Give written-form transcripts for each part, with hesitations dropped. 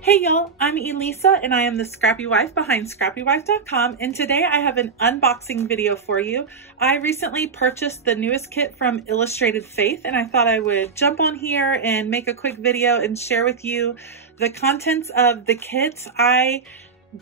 Hey y'all, I'm Elisa and I am the Scrappy Wife behind scrappywife.com, and today I have an unboxing video for you. I recently purchased the newest kit from Illustrated Faith and I thought I would jump on here and make a quick video and share with you the contents of the kit. I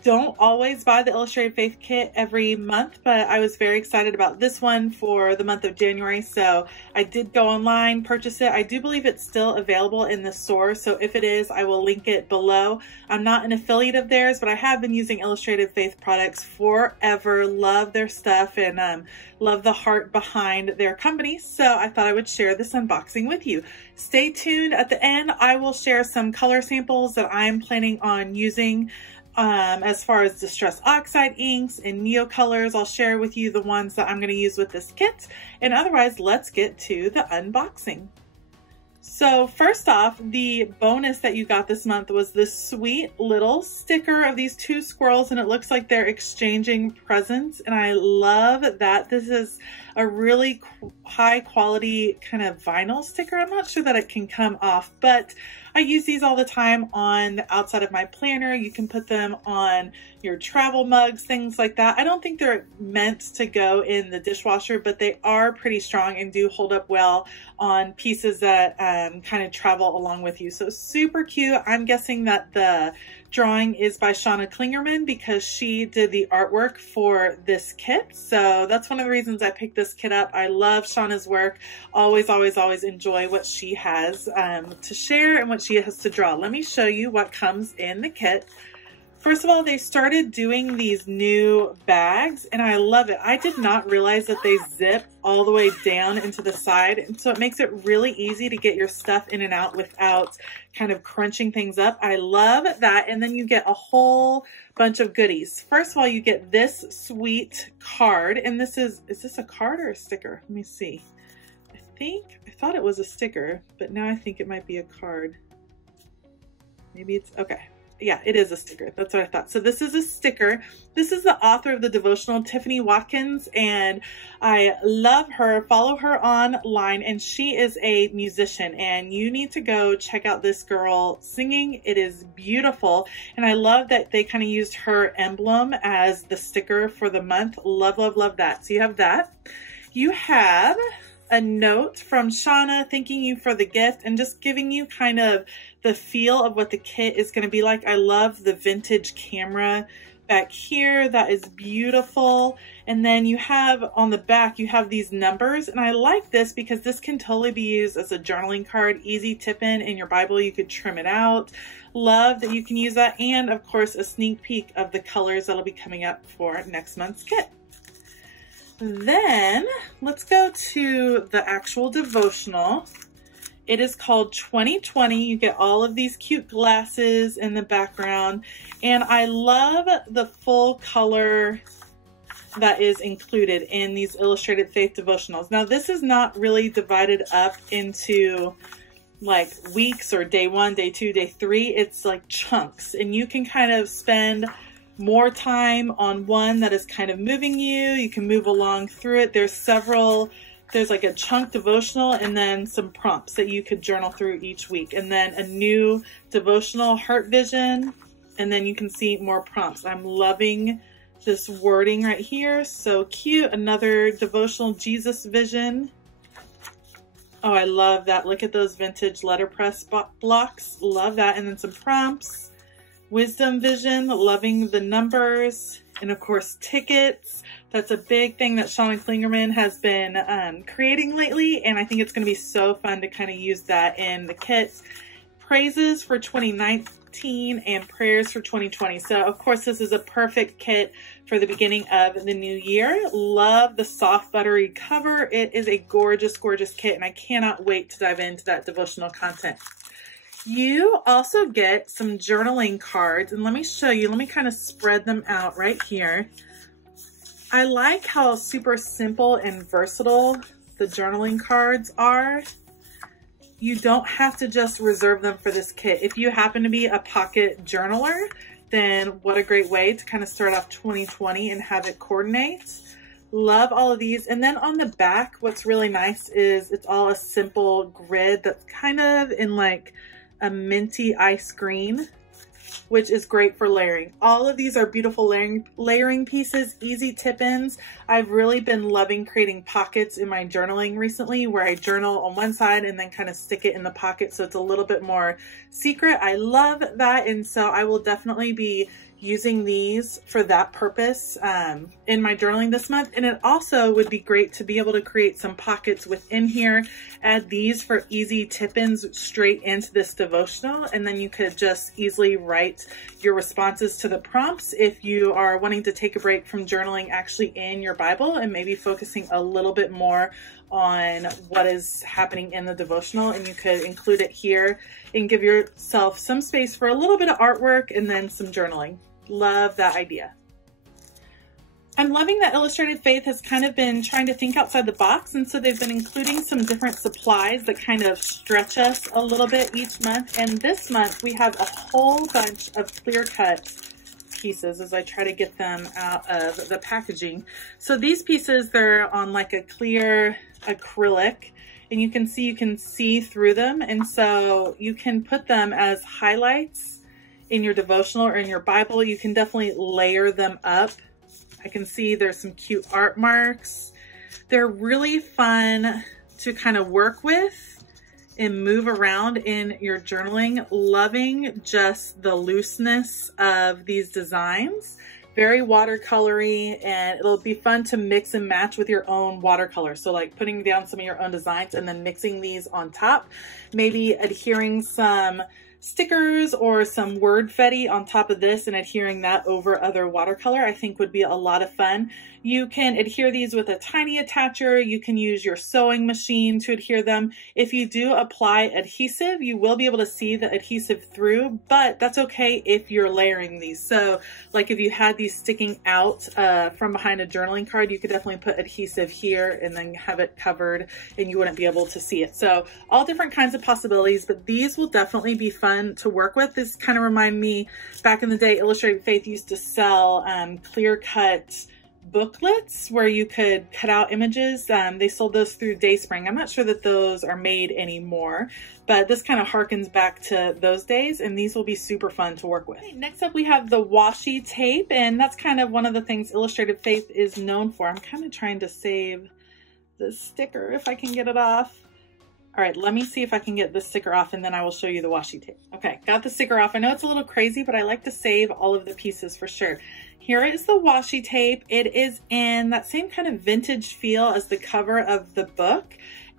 don't always buy the Illustrated Faith kit every month, but I was very excited about this one for the month of January, so I did go online, purchase it. I do believe it's still available in the store, so if it is, I will link it below. I'm not an affiliate of theirs, but I have been using Illustrated Faith products forever. Love their stuff and love the heart behind their company, so I thought I would share this unboxing with you. Stay tuned. At the end, I will share some color samples that I'm planning on using as far as Distress Oxide inks and Neocolors. I'll share with you the ones that I'm going to use with this kit. And otherwise, let's get to the unboxing. So first off, the bonus that you got this month was this sweet little sticker of these two squirrels, and it looks like they're exchanging presents, and I love that. This is a really high quality kind of vinyl sticker. I'm not sure that it can come off, but I use these all the time on the outside of my planner. You can put them on your travel mugs, things like that. I don't think they're meant to go in the dishwasher, but they are pretty strong and do hold up well on pieces that kind of travel along with you. So super cute. I'm guessing that the drawing is by Shawna Clingerman because she did the artwork for this kit. So that's one of the reasons I picked this kit up. I love Shawna's work. Always, always, always enjoy what she has to share and what she has to draw. Let me show you what comes in the kit. First of all, they started doing these new bags and I love it. I did not realize that they zip all the way down into the side. And so it makes it really easy to get your stuff in and out without kind of crunching things up. I love that. And then you get a whole bunch of goodies. First of all, you get this sweet card. And this is this a card or a sticker? Let me see. I thought it was a sticker, but now I think it might be a card. Maybe it's, okay. Yeah, it is a sticker. That's what I thought. So this is a sticker. This is the author of the devotional, Tiffani Watkins, and I love her. Follow her online, and she is a musician, and you need to go check out this girl singing. It is beautiful, and I love that they kind of used her emblem as the sticker for the month. Love, love, love that. So you have that. You have a note from Shawna thanking you for the gift and just giving you kind of the feel of what the kit is going to be like. I love the vintage camera back here. That is beautiful. And then you have on the back, you have these numbers, and I like this because this can totally be used as a journaling card, easy tip in your Bible. You could trim it out. Love that you can use that. And of course, a sneak peek of the colors that'll be coming up for next month's kit. Then let's go to the actual devotional. It is called 2020. You get all of these cute glasses in the background, and I love the full color that is included in these Illustrated Faith devotionals. Now this is not really divided up into like weeks or day 1, day 2, day 3. It's like chunks, and you can kind of spend more time on one that is kind of moving you. You can move along through it. There's like a chunk devotional and then some prompts that you could journal through each week, and then a new devotional heart vision, and then you can see more prompts. I'm loving this wording right here. So cute. Another devotional Jesus vision. Oh, I love that. Look at those vintage letterpress blocks. Love that. And then some prompts. Wisdom vision, loving the numbers, and of course tickets. That's a big thing that Shawna Clingerman has been creating lately, and I think it's going to be so fun to kind of use that in the kits. Praises for 2019 and prayers for 2020. So of course this is a perfect kit for the beginning of the new year. Love the soft buttery cover. It is a gorgeous, gorgeous kit, and I cannot wait to dive into that devotional content. You also get some journaling cards, and let me show you. Let me kind of spread them out right here. I like how super simple and versatile the journaling cards are. You don't have to just reserve them for this kit. If you happen to be a pocket journaler, then what a great way to kind of start off 2020 and have it coordinate. Love all of these. And then on the back, what's really nice is it's all a simple grid that's kind of in like a minty ice green, which is great for layering. All of these are beautiful layering pieces, easy tip-ins. I've really been loving creating pockets in my journaling recently where I journal on one side and then kind of stick it in the pocket so it's a little bit more secret. I love that, and so I will definitely be using these for that purpose in my journaling this month. And it also would be great to be able to create some pockets within here, add these for easy tip-ins straight into this devotional, and then you could just easily write your responses to the prompts if you are wanting to take a break from journaling actually in your Bible and maybe focusing a little bit more on what is happening in the devotional, and you could include it here and give yourself some space for a little bit of artwork and then some journaling. Love that idea. I'm loving that Illustrated Faith has kind of been trying to think outside the box, and so they've been including some different supplies that kind of stretch us a little bit each month. And this month we have a whole bunch of clear cut pieces as I try to get them out of the packaging. So these pieces, they're on like a clear acrylic, and you can see through them, and so you can put them as highlights in your devotional or in your Bible. You can definitely layer them up. I can see there's some cute art marks. They're really fun to kind of work with and move around in your journaling. Loving just the looseness of these designs. Very watercolory, and it'll be fun to mix and match with your own watercolor. So like putting down some of your own designs and then mixing these on top, maybe adhering some stickers or some word fetty on top of this and adhering that over other watercolor, I think would be a lot of fun. You can adhere these with a tiny attacher. You can use your sewing machine to adhere them. If you do apply adhesive, you will be able to see the adhesive through, but that's okay if you're layering these. So like if you had these sticking out from behind a journaling card, you could definitely put adhesive here and then have it covered and you wouldn't be able to see it. So all different kinds of possibilities, but these will definitely be fun to work with. This kind of remind me, back in the day, Illustrated Faith used to sell clear cut booklets where you could cut out images. They sold those through Dayspring. I'm not sure that those are made anymore, but this kind of harkens back to those days, and these will be super fun to work with. Okay, next up we have the washi tape, and that's kind of one of the things Illustrated Faith is known for. I'm kind of trying to save the sticker if I can get it off. All right, let me see if I can get this sticker off and then I will show you the washi tape. Okay, got the sticker off. I know it's a little crazy, but I like to save all of the pieces for sure. Here is the washi tape. It is in that same kind of vintage feel as the cover of the book.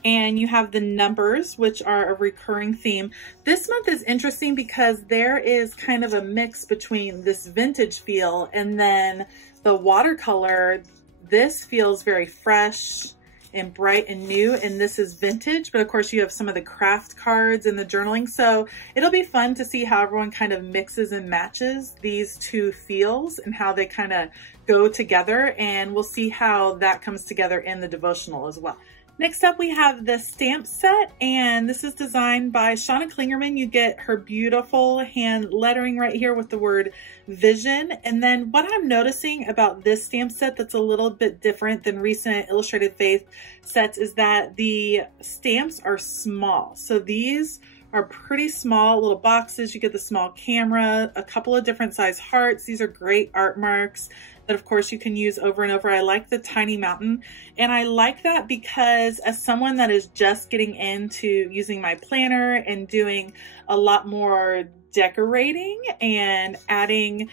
And you have the numbers, which are a recurring theme. This month is interesting because there is kind of a mix between this vintage feel and then the watercolor. This feels very fresh and bright and new, and this is vintage, but of course you have some of the craft cards in the journaling, so it'll be fun to see how everyone kind of mixes and matches these two feels and how they kind of go together, and we'll see how that comes together in the devotional as well. Next up we have the stamp set, and this is designed by Shawna Clingerman. You get her beautiful hand lettering right here with the word vision. And then what I'm noticing about this stamp set that's a little bit different than recent Illustrated Faith sets is that the stamps are small. So these are pretty small little boxes. You get the small camera, a couple of different size hearts. These are great art marks that of course you can use over and over. I like the tiny mountain, and I like that because as someone that is just getting into using my planner and doing a lot more decorating and adding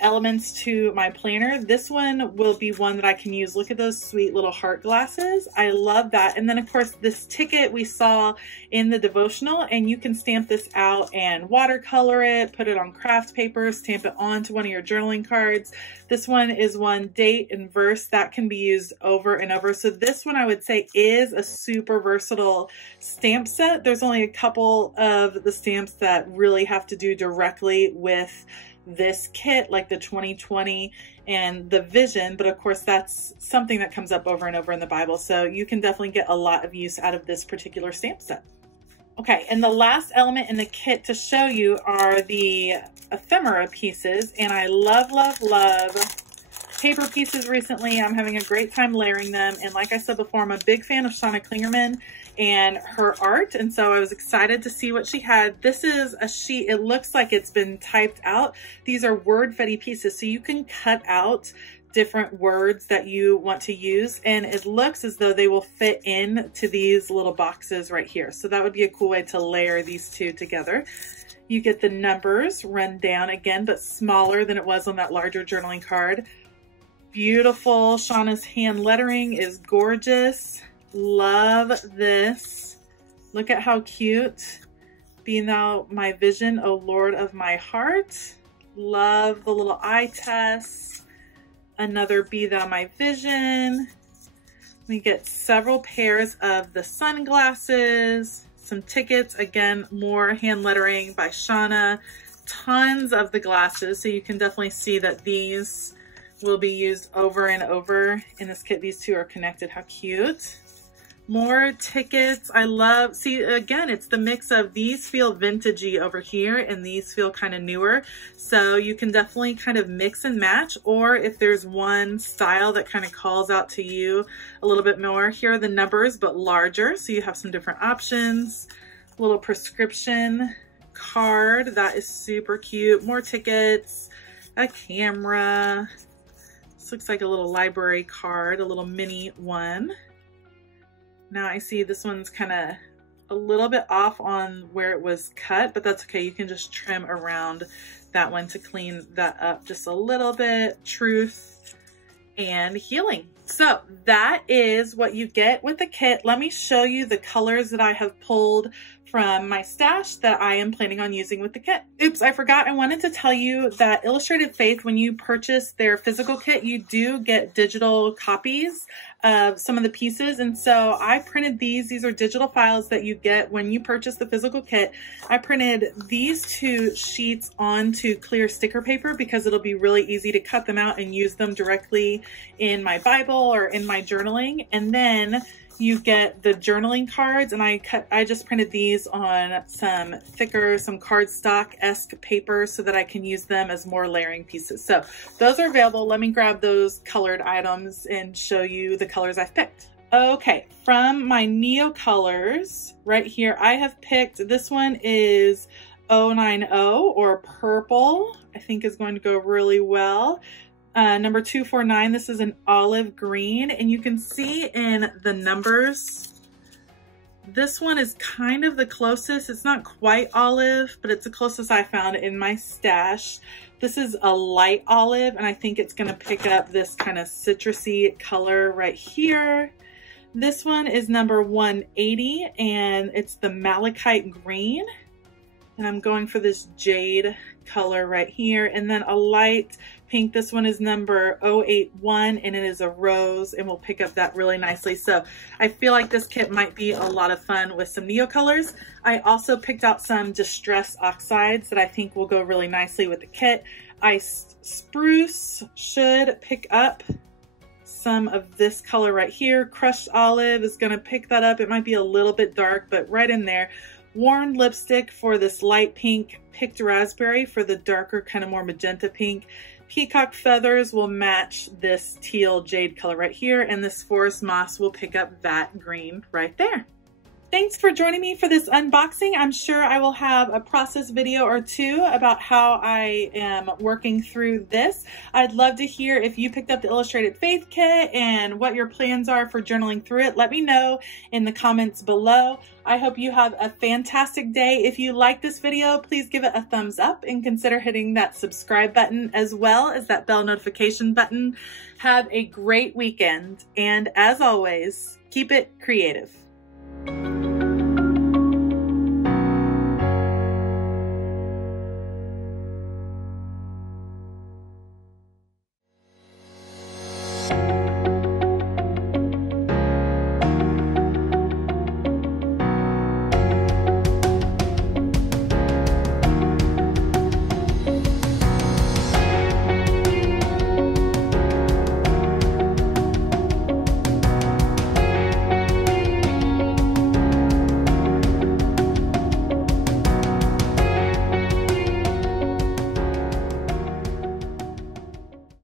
elements to my planner, this one will be one that I can use. Look at those sweet little heart glasses. I love that. And then of course this ticket we saw in the devotional, and you can stamp this out and watercolor it, put it on craft paper, stamp it onto one of your journaling cards. This one is one date and verse that can be used over and over. So this one I would say is a super versatile stamp set. There's only a couple of the stamps that really have to do directly with this kit, like the 2020 and the Vision, but of course that's something that comes up over and over in the Bible. So you can definitely get a lot of use out of this particular stamp set. Okay, and the last element in the kit to show you are the ephemera pieces, and I love, love, love paper pieces recently. I'm having a great time layering them, and like I said before, I'm a big fan of Shawna Clingerman and her art, and so I was excited to see what she had. This is a sheet. It looks like it's been typed out. These are word-fetty pieces, so you can cut out different words that you want to use, and it looks as though they will fit in to these little boxes right here. So that would be a cool way to layer these two together. You get the numbers run down again, but smaller than it was on that larger journaling card. Beautiful. Shawna's hand lettering is gorgeous. Love this. Look at how cute. Be thou my vision, O Lord of my heart. Love the little eye tests. Another be thou my vision. We get several pairs of the sunglasses, some tickets, again, more hand lettering by Shawna, tons of the glasses. So you can definitely see that these will be used over and over in this kit. These two are connected. How cute. More tickets. I love, see, again, it's the mix of these feel vintagey over here and these feel kind of newer. So you can definitely kind of mix and match, or if there's one style that kind of calls out to you a little bit more, here are the numbers, but larger. So you have some different options. Little prescription card. That is super cute. More tickets, a camera. This looks like a little library card, a little mini one. Now I see this one's kind of a little bit off on where it was cut, but that's okay. You can just trim around that one to clean that up just a little bit. Truth and healing. So that is what you get with the kit. Let me show you the colors that I have pulled from my stash that I am planning on using with the kit. Oops, I forgot. I wanted to tell you that Illustrated Faith, when you purchase their physical kit, you do get digital copies of some of the pieces. And so I printed these. These are digital files that you get when you purchase the physical kit. I printed these two sheets onto clear sticker paper because it'll be really easy to cut them out and use them directly in my Bible or in my journaling. And then you get the journaling cards, and I just printed these on some thicker, some cardstock-esque paper so that I can use them as more layering pieces. So those are available. Let me grab those colored items and show you the colors I've picked. Okay, from my Neocolors right here, I have picked, this one is 090 or purple. I think is going to go really well. Number 249, this is an olive green, and you can see in the numbers, this one is kind of the closest. It's not quite olive, but it's the closest I found in my stash. This is a light olive, and I think it's gonna pick up this kind of citrusy color right here. This one is number 180, and it's the malachite green. And I'm going for this jade color right here. And then a light pink. This one is number 081, and it is a rose, and we'll pick up that really nicely. So I feel like this kit might be a lot of fun with some Neocolors. I also picked out some Distress Oxides that I think will go really nicely with the kit. Spruce should pick up some of this color right here. Crushed Olive is gonna pick that up. It might be a little bit dark, but right in there. Worn Lipstick for this light pink. Picked Raspberry for the darker, kind of more magenta pink. Peacock Feathers will match this teal jade color right here, and this Forest Moss will pick up that green right there. Thanks for joining me for this unboxing. I'm sure I will have a process video or two about how I am working through this. I'd love to hear if you picked up the Illustrated Faith kit and what your plans are for journaling through it. Let me know in the comments below. I hope you have a fantastic day. If you like this video, please give it a thumbs up and consider hitting that subscribe button as well as that bell notification button. Have a great weekend, and as always, keep it creative.